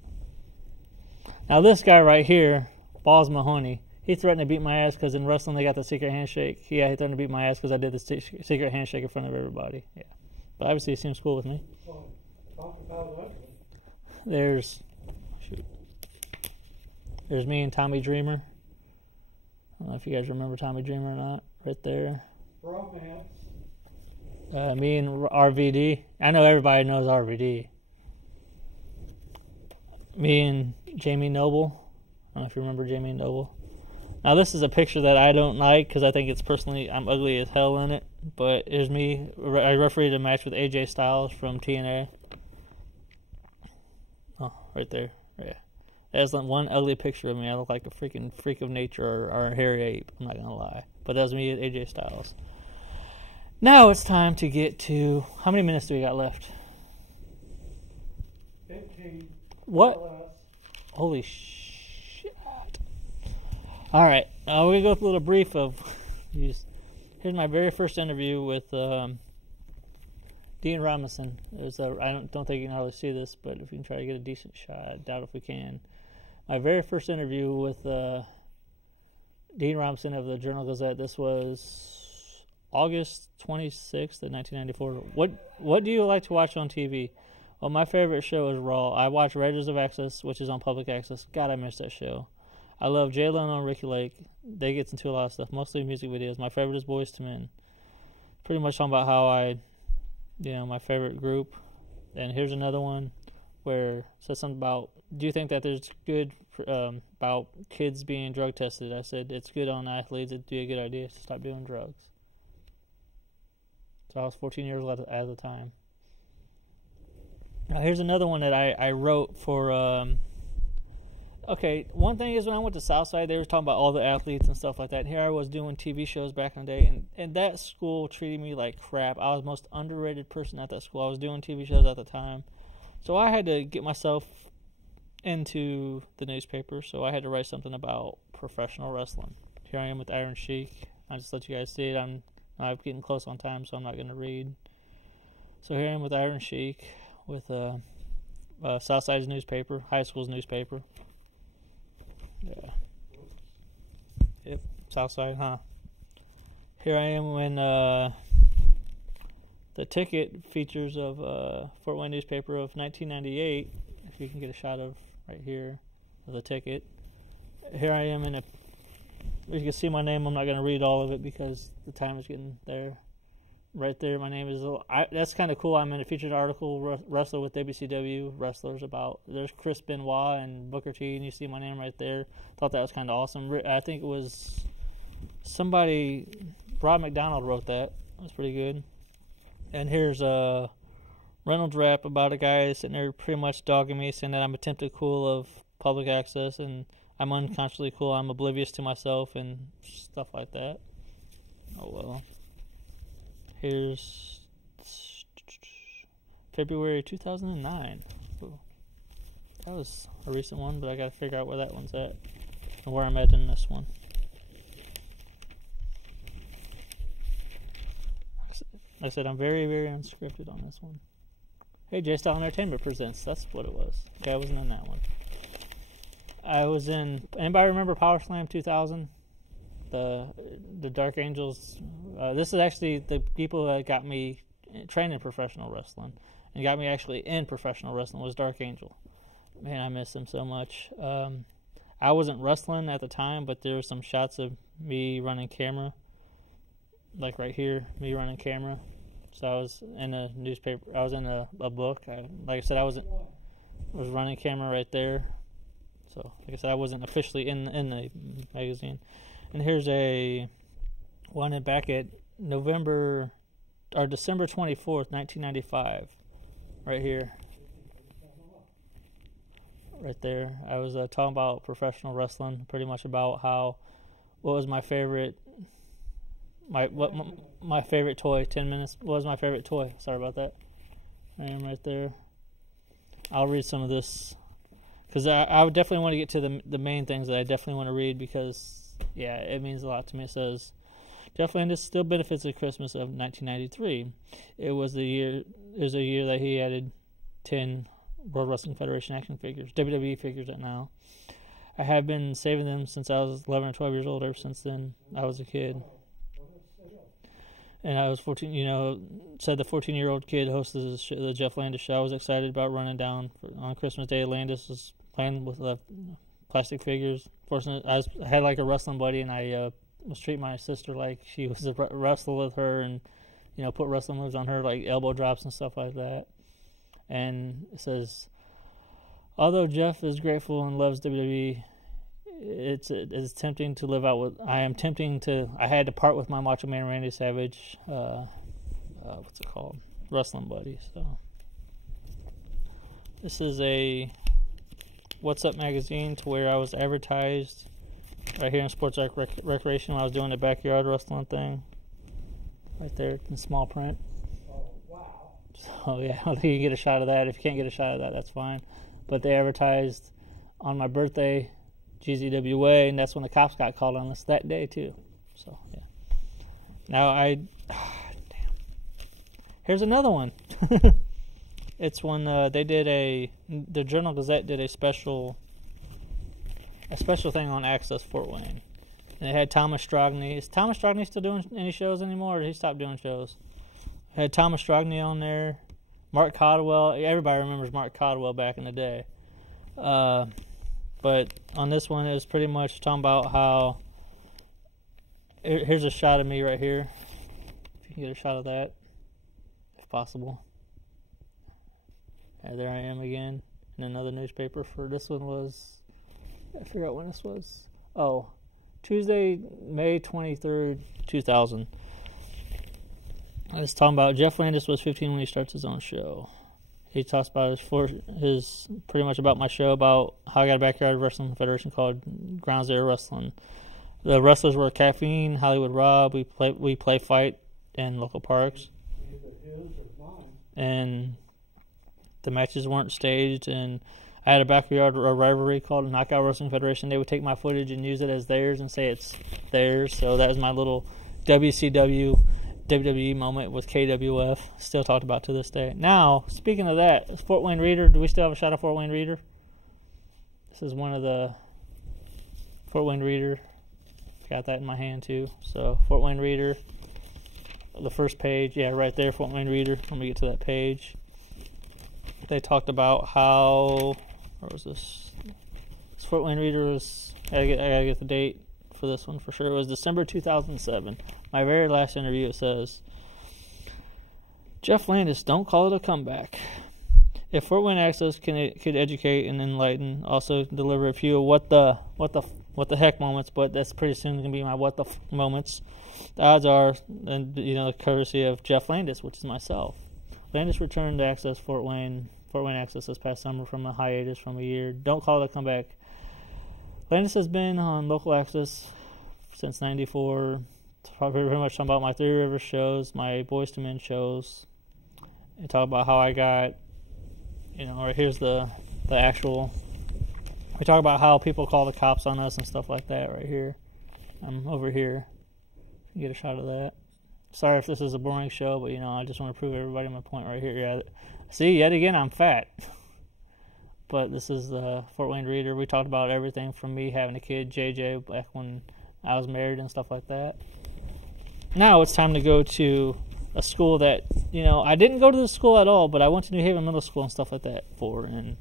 Now this guy right here, Balls Mahoney, he threatened to beat my ass because in wrestling they got the secret handshake. Yeah, he threatened to beat my ass because I did the secret handshake in front of everybody. Yeah, but obviously he seems cool with me. Well, talk about that. There's me and Tommy Dreamer. I don't know if you guys remember Tommy Dreamer or not. Right there. Romance. Me and RVD. I know everybody knows RVD. Me and Jamie Noble. I don't know if you remember Jamie Noble. Now this is a picture that I don't like because I think it's personally, I'm ugly as hell in it. But here's me. I refereed a match with AJ Styles from TNA. Oh, right there. Yeah. That's one ugly picture of me. I look like a freaking freak of nature or a hairy ape. I'm not going to lie. But that was me at AJ Styles. Now it's time to get to... How many minutes do we got left? 15. What? Holy shit. Alright. We're going to go with a little brief of... Here's my very first interview with Dean Robinson. I don't think you can hardly see this, but if we can try to get a decent shot, I doubt if we can. My very first interview with Dean Robinson of the Journal-Gazette. This was August 26th of 1994. What do you like to watch on TV? Well, my favorite show is Raw. I watch Raiders of Access, which is on public access. God, I miss that show. I love Jay Leno and Ricky Lake. They get into a lot of stuff, mostly music videos. My favorite is Boyz II Men. Pretty much talking about how my favorite group. And here's another one where it says something about, do you think that there's good about kids being drug tested? I said, it's good on athletes. It'd be a good idea to stop doing drugs. So I was 14 years old at the time. Now here's another one that I wrote for okay, one thing is when I went to Southside, they were talking about all the athletes and stuff like that. And here I was doing TV shows back in the day, and that school treated me like crap. I was the most underrated person at that school. I was doing TV shows at the time. So I had to get myself into the newspaper, so I had to write something about professional wrestling. Here I am with Iron Sheik. I just let you guys see it. I'm getting close on time, so I'm not going to read. So here I am with Iron Sheik, with Southside's newspaper, high school's newspaper. Yeah. Yep, Southside, huh? Here I am when the ticket features of Fort Wayne newspaper of 1998. If you can get a shot of right here of the ticket. Here I am in a. You can see my name. I'm not going to read all of it because the time is getting there. Right there, my name is. That's kind of cool. I'm in a featured article, wrestler with WCW wrestlers about. There's Chris Benoit and Booker T, and you see my name right there. Thought that was kind of awesome. I think it was somebody. Rob McDonald wrote that. That was pretty good. And here's a Reynolds rap about a guy sitting there pretty much dogging me, saying that I'm attempted cool of public access and I'm unconsciously cool. I'm oblivious to myself and stuff like that. Oh well. Here's February 2009. Ooh. That was a recent one, but I gotta figure out where that one's at and where I'm at in this one. Like I said, I'm very, very unscripted on this one. Hey, J-Style Entertainment presents. That's what it was. Okay, I wasn't in that one. I was in. Anybody remember Power Slam 2000? The Dark Angels. This is actually the people that got me trained in professional wrestling and got me actually in professional wrestling was Dark Angel. Man, I miss him so much. I wasn't wrestling at the time, but there were some shots of me running camera, like right here, me running camera. So I was in a newspaper. I was in a book. Like I said, I was running camera right there. So, like I said, I wasn't officially in the magazine. And here's a one back at December 24th, 1995. Right here. Right there. I was talking about professional wrestling, pretty much about what was my favorite my favorite toy. 10 minutes. What was my favorite toy? Sorry about that. I am right there. I'll read some of this because I would definitely want to get to the main things that I definitely want to read because yeah, it means a lot to me. It says, Jeff Landis still benefits the Christmas of 1993. It was a year that he added 10 World Wrestling Federation action figures, WWE figures at now. I have been saving them since I was 11 or 12 years old. Ever since then, I was a kid. And I was 14, said the 14-year-old kid hosted the Jeff Landis show. I was excited about running down on Christmas Day. Landis was playing with plastic figures. Fortunately, I had like a wrestling buddy, and I was treating my sister like she was a wrestler with her and, put wrestling moves on her, like elbow drops and stuff like that. And it says, although Jeff is grateful and loves WWE, it's tempting to live out with. I had to part with my Macho Man Randy Savage. What's it called? Wrestling buddy. So this is a What's Up magazine to where I was advertised right here in Sports Recreation when I was doing the backyard wrestling thing. Right there in small print. Oh, wow. So yeah, I think you can get a shot of that. If you can't get a shot of that, that's fine. But they advertised on my birthday, GZWA, and that's when the cops got called on us that day too. So yeah. Now damn. Here's another one. It's when the Journal Gazette did a special thing on Access Fort Wayne, and it had Thomas Strogny. Is Thomas Strogny still doing any shows anymore, or did he stop doing shows? It had Thomas Strogny on there, Mark Caldwell. Everybody remembers Mark Caldwell back in the day. But on this one, it was pretty much talking about how. Here's a shot of me right here. If you can get a shot of that, if possible. And there I am again in another newspaper. For this one was, I forgot when this was. Oh, Tuesday, May 23rd, 2000. I was talking about Jeff Landis was 15 when he starts his own show. he talks about his pretty much about my show, about how I got a backyard wrestling federation called Ground Zero Wrestling. The wrestlers were Caffeine, Hollywood Rob. We play fight in local parks, and the matches weren't staged. And I had a backyard rivalry called Knockout Wrestling Federation. They would take my footage and use it as theirs and say it's theirs. So that was my little WCW WWE moment with KWF. Still talked about to this day. Now, speaking of that, Fort Wayne Reader. Do we still have a shot of Fort Wayne Reader? This is one of the Fort Wayne Reader. Got that in my hand too. So Fort Wayne Reader. The first page, yeah, right there, Fort Wayne Reader. Let me get to that page. They talked about how, where was this? This Fort Wayne Reader was, I gotta get the date for this one for sure. It was December 2007. My very last interview. It says, Jeff Landis, don't call it a comeback. If Fort Wayne Access could educate and enlighten, also deliver a few what the heck moments, but that's pretty soon gonna be my what the moments. The odds are, and the courtesy of Jeff Landis, which is myself. Landis returned to Access Fort Wayne Access this past summer from a hiatus from a year. Don't call it a comeback. Landis has been on local access since '94. Probably pretty much talking about my Three Rivers shows, my Boys to Men shows, and talk about how I got, right here's the actual. We talk about how people call the cops on us and stuff like that right here. I'm over here. You get a shot of that. Sorry if this is a boring show, but I just want to prove everybody my point right here. Yeah, see, yet again, I'm fat. But this is the Fort Wayne Reader. We talked about everything from me having a kid, JJ, back when I was married and stuff like that. Now it's time to go to a school that, I didn't go to the school at all, but I went to New Haven Middle School and stuff like that for. And,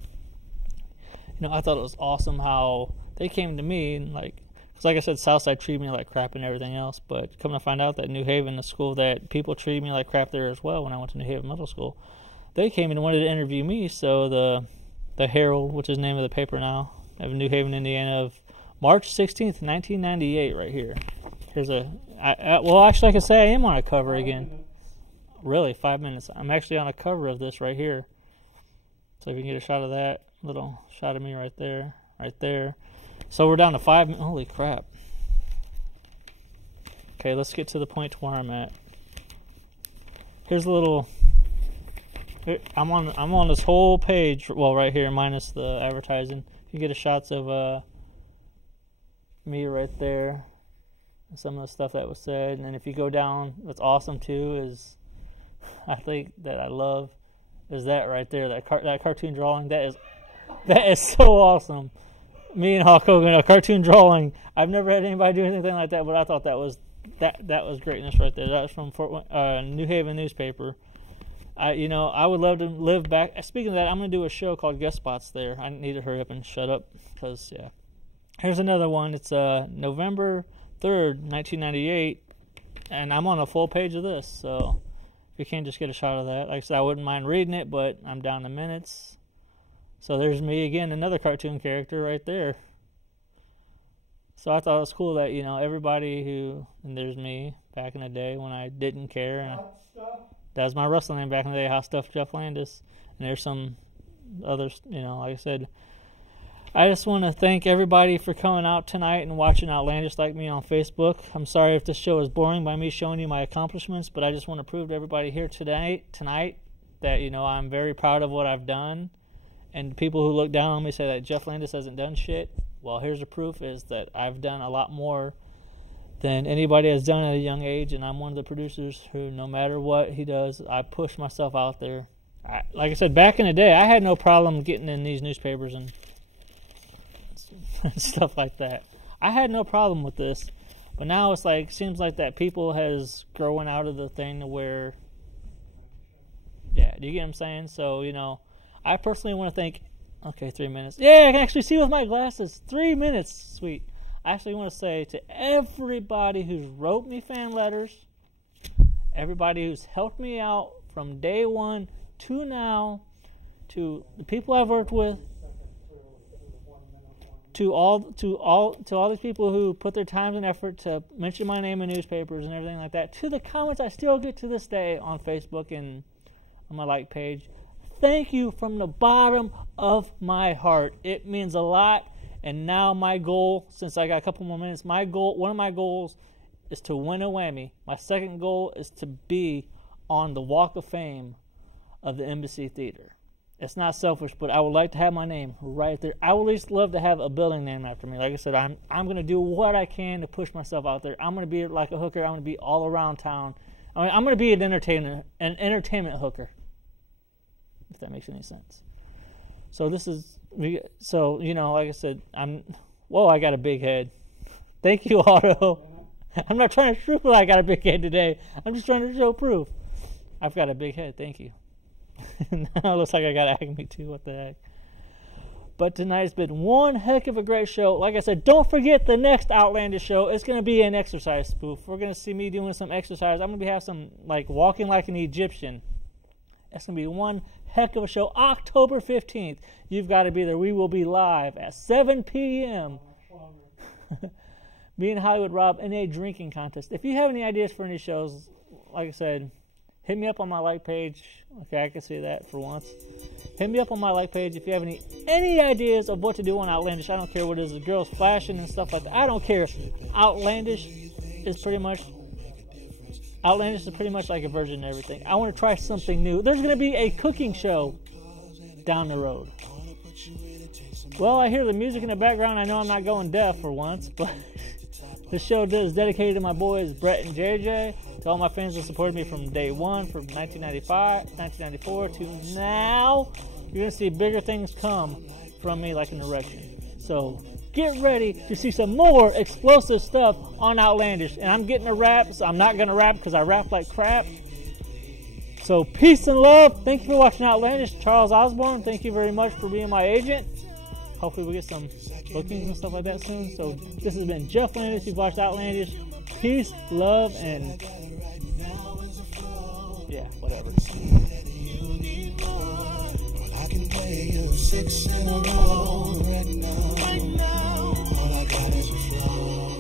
I thought it was awesome how they came to me and because like I said, Southside treated me like crap and everything else, but come to find out that New Haven, the school that people treated me like crap there as well when I went to New Haven Middle School, they came and wanted to interview me. So the Herald, which is the name of the paper now, of New Haven, Indiana, of March 16th, 1998, right here. Here's actually I can say I am on a cover again. Really, 5 minutes. I'm actually on a cover of this right here. So if you can get a shot of that, little shot of me right there. So we're down to 5 minutes. Holy crap. Okay, let's get to the point to where I'm at. Here's a little. I'm on this whole page. Well, right here, minus the advertising. You get a shots of me right there. And some of the stuff that was said. And then if you go down, what's awesome too is, I think that I love, is that right there. That cartoon drawing. That is so awesome. Me and Hulk Hogan, a cartoon drawing. I've never had anybody do anything like that, but I thought that was greatness right there. That was from New Haven newspaper. I would love to live back. Speaking of that, I'm going to do a show called Guest Spots there. I need to hurry up and shut up because, yeah. Here's another one. It's November 3rd, 1998, and I'm on a full page of this, so if you can't just get a shot of that. Like I said, I wouldn't mind reading it, but I'm down to minutes. So there's me again, another cartoon character right there. So I thought it was cool that, everybody and there's me back in the day when I didn't care. And that was my wrestling name back in the day, Hot Stuff Jeff Landis. And there's some others, like I said. I just want to thank everybody for coming out tonight and watching Outlandish like me on Facebook. I'm sorry if this show is boring by me showing you my accomplishments, but I just want to prove to everybody here tonight that, I'm very proud of what I've done. And people who look down on me say that Jeff Landis hasn't done shit. Well, here's the proof is that I've done a lot more than anybody has done at a young age, and I'm one of the producers who, no matter what he does, I push myself out there. Like I said, back in the day, I had no problem getting in these newspapers and stuff like that. I had no problem with this, but now it's seems like that people has growing out of the thing to where, yeah, do you get what I'm saying? So, I personally want to thank, 3 minutes. Yeah, I can actually see with my glasses. 3 minutes, sweet. I actually want to say to everybody who's wrote me fan letters, everybody who's helped me out from day one to now, to the people I've worked with, to all these people who put their time and effort to mention my name in newspapers and everything like that, to the comments I still get to this day on Facebook and on my like page. thank you from the bottom of my heart. It means a lot. And now my goal, since I got a couple more minutes, one of my goals is to win a Whammy. My second goal is to be on the Walk of Fame of the Embassy Theater. It's not selfish, but I would like to have my name right there. I would at least love to have a building named after me. Like I said, I'm going to do what I can to push myself out there. I'm going to be like a hooker. I'm going to be all around town. I mean, I'm going to be an entertainment hooker, if that makes any sense. So this is, like I said, I got a big head. Thank you, Otto. I'm not trying to prove that I got a big head today. I'm just trying to show proof. I've got a big head. Thank you. Now it looks like I got acne too. What the heck? But tonight's been one heck of a great show. Like I said, don't forget the next Outlandish show. It's going to be an exercise spoof. We're going to see me doing some exercise. I'm going to have some, like, walking like an Egyptian. It's going to be one heck of a show. October 15th. You've got to be there. We will be live at 7 p.m. Me and Hollywood Rob in a drinking contest. If you have any ideas for any shows, like I said, hit me up on my like page. Okay, I can see that for once. Hit me up on my like page if you have any ideas of what to do on Outlandish. I don't care what it is. The girls flashing and stuff like that. I don't care. Outlandish is pretty much like a virgin and everything. I want to try something new. There's going to be a cooking show down the road. Well, I hear the music in the background. I know I'm not going deaf for once, but this show is dedicated to my boys Brett and JJ, to all my fans that supported me from day one, from 1994 to now. You're going to see bigger things come from me like an erection. So get ready to see some more explosive stuff on Outlandish. And I'm getting a rap, so I'm not going to rap because I rap like crap. So peace and love. Thank you for watching Outlandish. Charles Osborne, thank you very much for being my agent. Hopefully we'll get some bookings and stuff like that soon. So this has been Jeff Landis. You've watched Outlandish. Peace, love, and yeah, whatever. I can play you 6 in a row right now. All I got is a flow.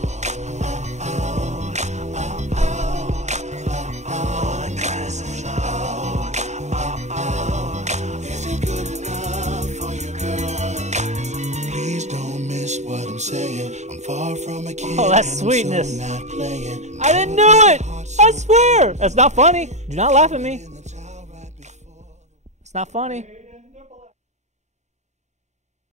Is it good enough for you, girl? Please don't miss what I'm saying. I'm far from a kid. Oh, that's sweetness. I didn't do it. I swear. That's not funny. Do not laugh at me. It's not funny.